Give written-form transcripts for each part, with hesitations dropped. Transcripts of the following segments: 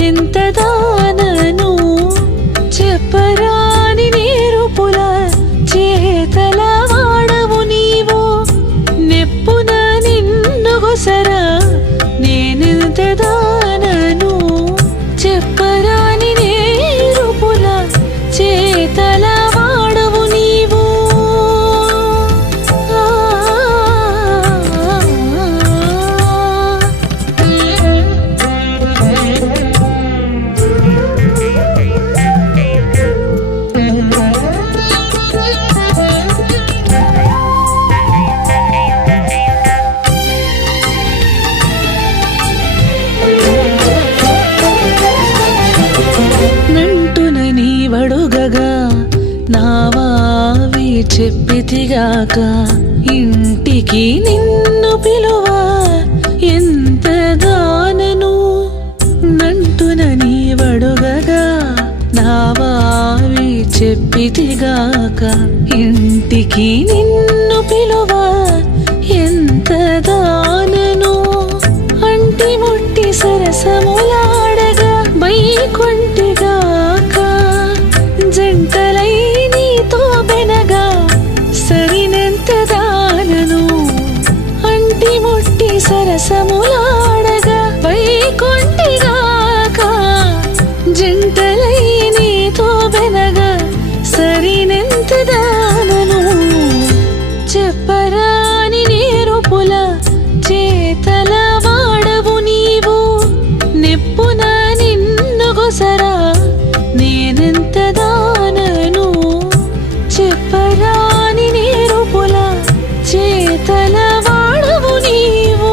నేనెంత దానను చెప్పరాని నేరుపుల చేతల వాడవు నీవు నెప్పున నిన్ను గొసరా నేనెంత దానను చెప్పరాని నేరుపుల చేతల వాడవు నీవు వడుగగా నావావి చెప్పితిగాక ఇంటికి నిన్ను పిలువ ఎంత దానను నంటున నీ వడుగగా నావావి చెప్పితిగాక ఇంటికి నిన్ను పిలువ ఎంత దానను అంటి ముట్టి సరసములాడగా బైకొంటిగాక జంటలై నీతో బెనగా సరినెంత దానను అంటి ముట్టి సరసములాడగా వైకొంటిగాక జంటలై నీతో బెనగా సరినెంత దానను చెప్పరాని నేరుపుల చేతల వాడవు నీవు నెప్పున నిన్ను గొసరా నేనెంత దానను చెప్పరాని నేరుపుల చేతల వాడవు నీవు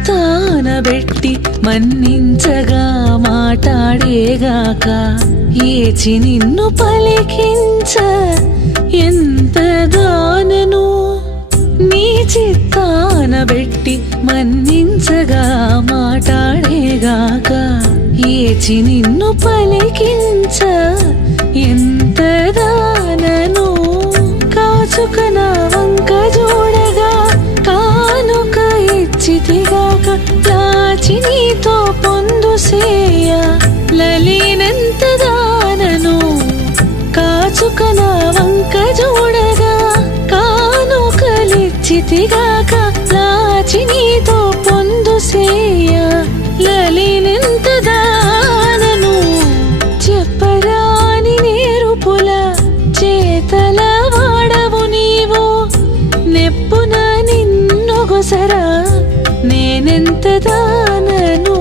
చిత్తానబెట్టి మన్నించగా మాటాడేగాక ఏచి నిన్ను పలికించ ఎంత దానను నీ చిత్తానబెట్టి మన్నించగా మాటాడేగాక ఏచి నిన్ను పలికించ ఎంత దానను కాచుక నా వంక చూడగా కానుక ఇచ్చితిగాక లాచి నీతో పొందు సేయ లలీనెంత దానను కాచుక నా వంక చూడగా కానుకలిచ్చితిగాక లాచి నీతో పొందు సేయ లలీనెంత దానను చెప్పరాని నేరుపుల చేతల వాడవు నీవు నెప్పున నిన్ను గొసరా నేనెంత దానను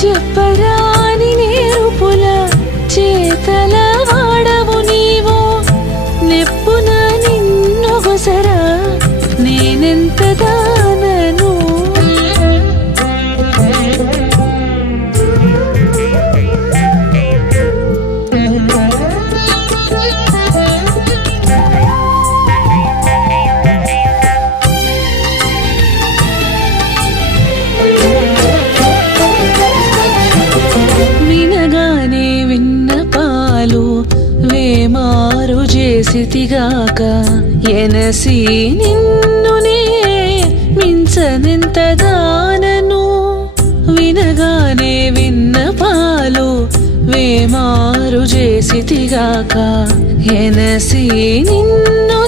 చెప్పరాని నేరుపుల చేతల వాడవు నీవు నెప్పున నిన్ను గొసరా నేనెంత దానను వినగానే విన్నపాలు వేమారు చేసితిగాక ఎనసి నిన్నునే మించనెంత దానను వినగానే విన్నపాలు వేమారు చేసితిగాక ఎనసి నిన్ను